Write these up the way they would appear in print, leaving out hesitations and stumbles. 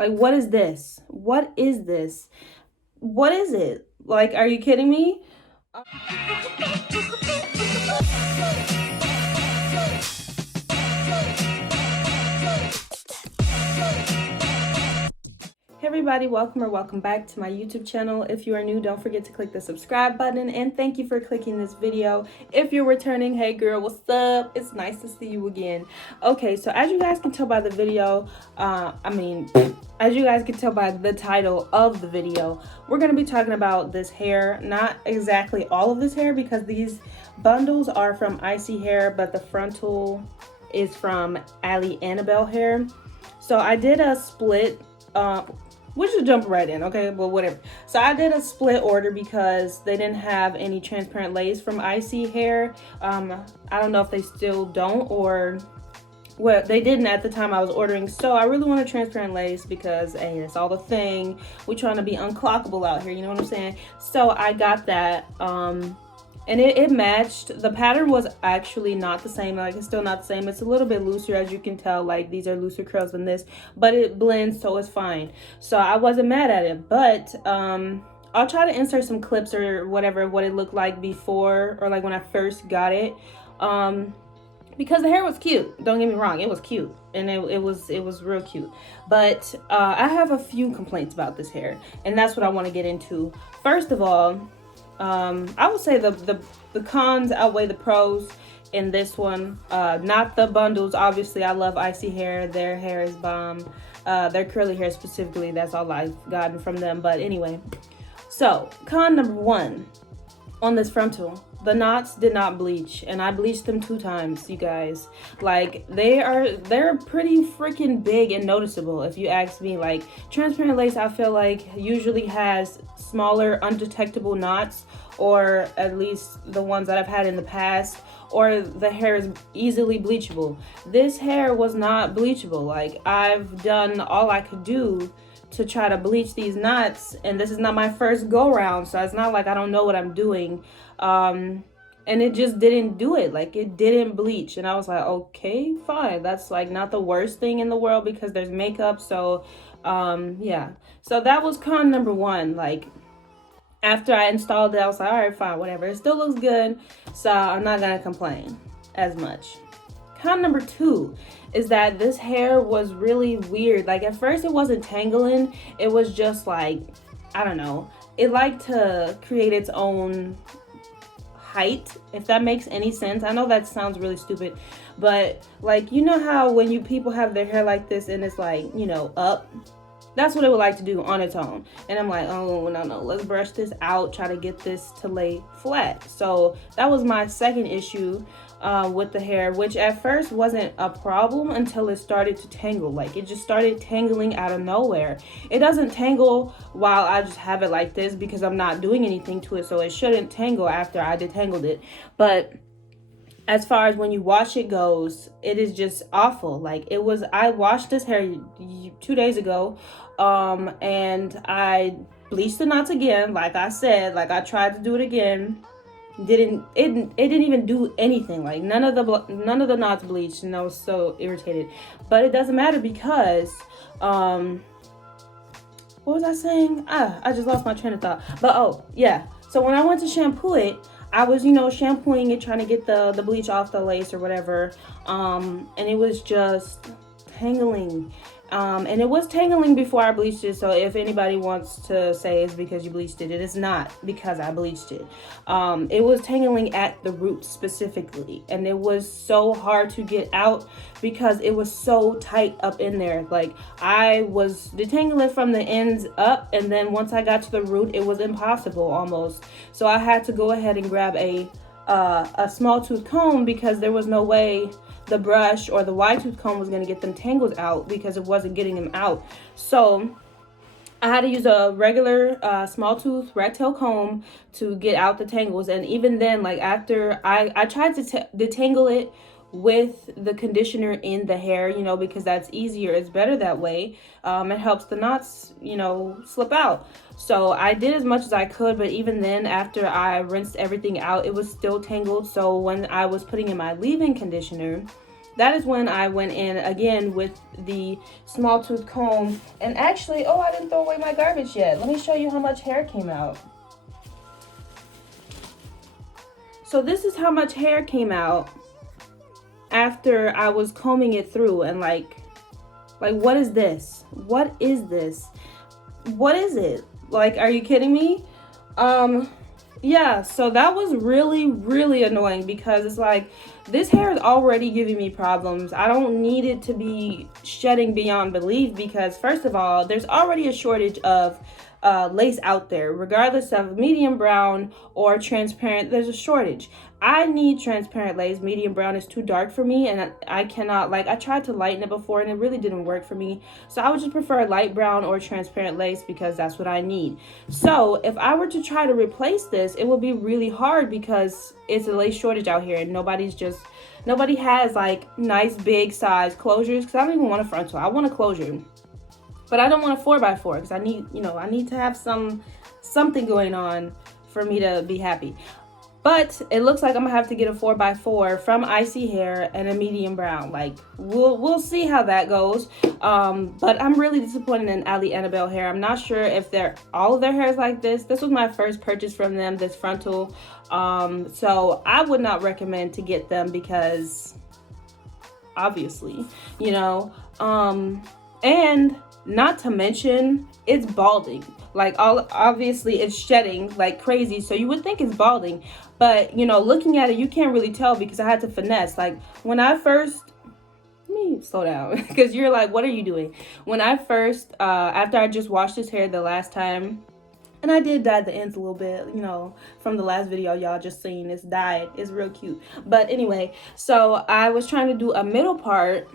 Like, what is this? What is this? What is it? Like, are you kidding me? Hey everybody, welcome or welcome back to my YouTube channel. If you are new, don't forget to click the subscribe button, and thank you for clicking this video. If you're returning, hey girl, what's up? It's nice to see you again. Okay, so as you guys can tell by the video, as you guys can tell by the title of the video, we're going to be talking about this hair. Not exactly all of this hair, because these bundles are from ISEE hair, but the frontal is from Ali Annabelle hair. So I did a split, we should jump right in, okay? But whatever. So I did a split order because they didn't have any transparent lace from ISEE hair. I don't know if they still don't, or well, they didn't at the time I was ordering. So I really want a transparent lace because, hey, it's all the thing. We're trying to be unclockable out here, you know what I'm saying? So I got that. And it matched. The pattern was actually not the same. Like, it's still not the same. It's a little bit looser, as you can tell. Like, these are looser curls than this, but it blends, so it's fine. So I wasn't mad at it. But I'll try to insert some clips or whatever, what it looked like before, or like when I first got it. Because the hair was cute. Don't get me wrong, it was cute, and it was real cute. But I have a few complaints about this hair, and that's what I want to get into. First of all, I would say the cons outweigh the pros in this one. Not the bundles. Obviously, I love ISEE hair. Their hair is bomb. Their curly hair specifically, that's all I've gotten from them. But anyway, so con number one on this frontal. The knots did not bleach, and I bleached them 2 times, you guys. Like, they're pretty freaking big and noticeable, if you ask me. Like, transparent lace, I feel like, usually has smaller, undetectable knots, or at least the ones that I've had in the past, or the hair is easily bleachable. This hair was not bleachable. Like, I've done all I could do to try to bleach these knots, and this is not my first go round, so it's not like I don't know what I'm doing. And it just didn't do it. Like, it didn't bleach, and I was like, okay, fine, that's like not the worst thing in the world because there's makeup. So yeah, so that was con number one. Like, after I installed it, I was like, all right, fine, whatever, it still looks good, so I'm not gonna complain as much. Con number two is that this hair was really weird. Like, at first it wasn't tangling, it was just like, I don't know, it liked to create its own height, if that makes any sense. I know that sounds really stupid, but like, you know how when people have their hair like this and it's like, you know, up, that's what it would like to do on its own. And I'm like, oh no, let's brush this out, try to get this to lay flat. So that was my second issue with the hair, which at first wasn't a problem until it started to tangle. Like, it just started tangling out of nowhere. It doesn't tangle while I just have it like this because I'm not doing anything to it, so it shouldn't tangle after I detangled it. But as far as when you wash it goes, it is just awful. Like, it was, I washed this hair 2 days ago, and I bleached the knots again. Like I said, like, I tried to do it again. It didn't even do anything. Like, none of the knots bleached, and I was so irritated. But it doesn't matter because what was I saying? I just lost my train of thought. But oh yeah, so when I went to shampoo it, I was, you know, shampooing it, trying to get the bleach off the lace or whatever, and it was just tangling. And it was tangling before I bleached it, so if anybody wants to say it's because you bleached it, it is not because I bleached it. It was tangling at the roots specifically, and it was so hard to get out because it was so tight up in there. Like, I was detangling from the ends up, and then once I got to the root, it was impossible almost. So I had to go ahead and grab a small tooth comb because there was no way the brush or the wide tooth comb was going to get them tangles out because it wasn't getting them out. So I had to use a regular small tooth rat tail comb to get out the tangles. And even then, like, after I tried to detangle it with the conditioner in the hair, you know, because that's easier, it's better that way. It helps the knots, you know, slip out. So I did as much as I could, but even then, after I rinsed everything out, it was still tangled. So when I was putting in my leave-in conditioner, that is when I went in again with the small tooth comb. And actually, oh, I didn't throw away my garbage yet. Let me show you how much hair came out. So this is how much hair came out after I was combing it through. And like what is this? What is this? What is it? Like, are you kidding me? Yeah, so that was really annoying, because it's like, this hair is already giving me problems. I don't need it to be shedding beyond belief, because first of all, there's already a shortage of lace out there, regardless of medium brown or transparent. There's a shortage. I need transparent lace. Medium brown is too dark for me, and I cannot, like, I tried to lighten it before and it really didn't work for me. So I would just prefer light brown or transparent lace, because that's what I need. So if I were to try to replace this, it would be really hard, because it's a lace shortage out here and nobody has like nice big size closures, because I don't even want a frontal. I want a closure. But I don't want a 4x4, because I need to have something going on for me to be happy. But it looks like I'm gonna have to get a 4x4 from ISEE Hair and a medium brown. Like, we'll see how that goes. But I'm really disappointed in Ali Annabelle hair. I'm not sure if all of their hair is like this. This was my first purchase from them, this frontal. So I would not recommend to get them, because obviously, and not to mention, it's balding. Like, obviously it's shedding like crazy, so you would think it's balding, but looking at it, you can't really tell, because I had to finesse. Like, when I first, let me slow down, because you're like, what are you doing? When I first after I just washed his hair the last time, and I did dye the ends a little bit, from the last video y'all just seen. It's dyed. It's real cute. But anyway, so I was trying to do a middle part,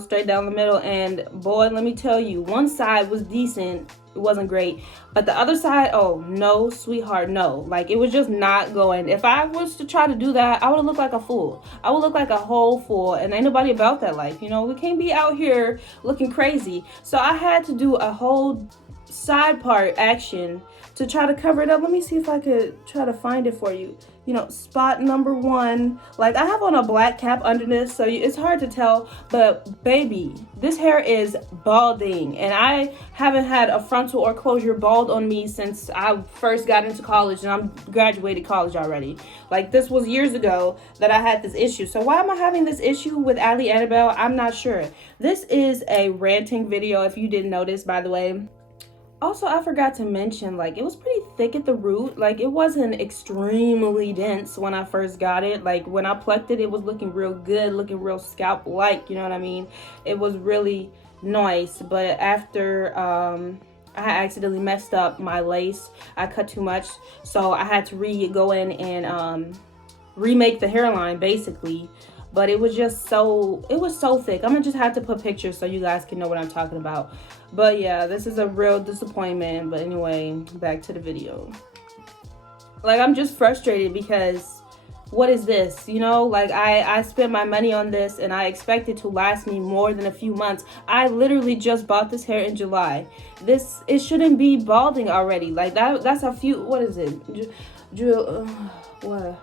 straight down the middle, and boy, let me tell you, one side was decent. It wasn't great, but the other side, oh no, sweetheart, no. Like, it was just not going. If I was to try to do that, I would look like a fool. I would look like a whole fool, and ain't nobody about that life. We can't be out here looking crazy. So I had to do a whole side part action to try to cover it up. Let me see if I could try to find it for you. Spot number 1. Like, I have on a black cap under this, so it's hard to tell, but baby, this hair is balding, and I haven't had a frontal or closure bald on me since I first got into college, and I'm graduated college already. Like, this was years ago that I had this issue. So why am I having this issue with Ali Annabelle? I'm not sure. This is a ranting video, if you didn't notice, by the way. Also, I forgot to mention, like, it was pretty thick at the root. Like, it wasn't extremely dense when I first got it. Like, when I plucked it, it was looking real good, looking real scalp-like, you know what I mean? It was really nice. But after I accidentally messed up my lace, I cut too much, so I had to go in and remake the hairline, basically. But it was just so thick. I'm gonna just have to put pictures so you guys can know what I'm talking about. But yeah, this is a real disappointment. But anyway, back to the video. Like, I'm just frustrated, because what is this? Like, I spent my money on this, and I expect it to last me more than a few months. I literally just bought this hair in July. It shouldn't be balding already. Like, that's a few, what is it? What?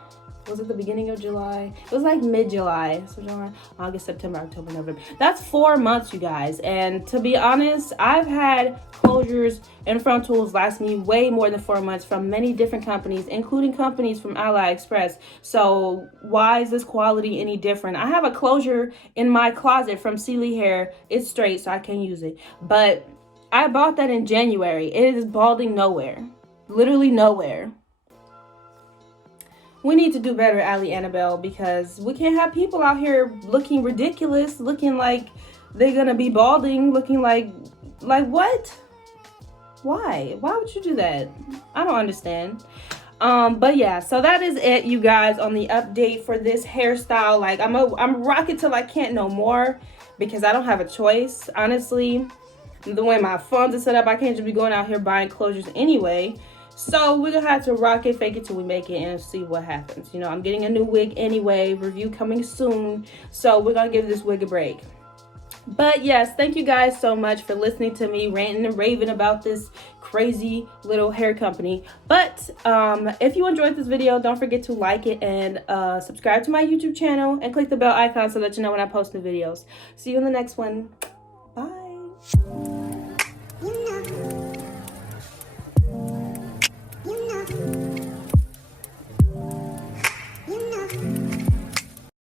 Was it the beginning of July? It was like mid-July. So July, August, September, October, November. That's 4 months, you guys. And to be honest, I've had closures and frontals last me way more than 4 months from many different companies, including companies from AliExpress. So why is this quality any different? I have a closure in my closet from Sealy Hair. It's straight, so I can't use it. But I bought that in January. It is balding nowhere. Literally nowhere. We need to do better, Ali Annabelle, because we can't have people out here looking ridiculous, looking like they're gonna be balding, looking like what? Why would you do that? I don't understand. But yeah, so that is it, you guys, on the update for this hairstyle. Like, I'm rocking till I can't no more, because I don't have a choice. Honestly, the way my funds are set up, I can't just be going out here buying closures anyway. So we're gonna have to rock it, fake it till we make it, and see what happens. I'm getting a new wig anyway, review coming soon. So we're gonna give this wig a break. But yes, thank you guys so much for listening to me ranting and raving about this crazy little hair company. But if you enjoyed this video, don't forget to like it and subscribe to my YouTube channel and click the bell icon so that you know when I post new videos. See you in the next one. Bye.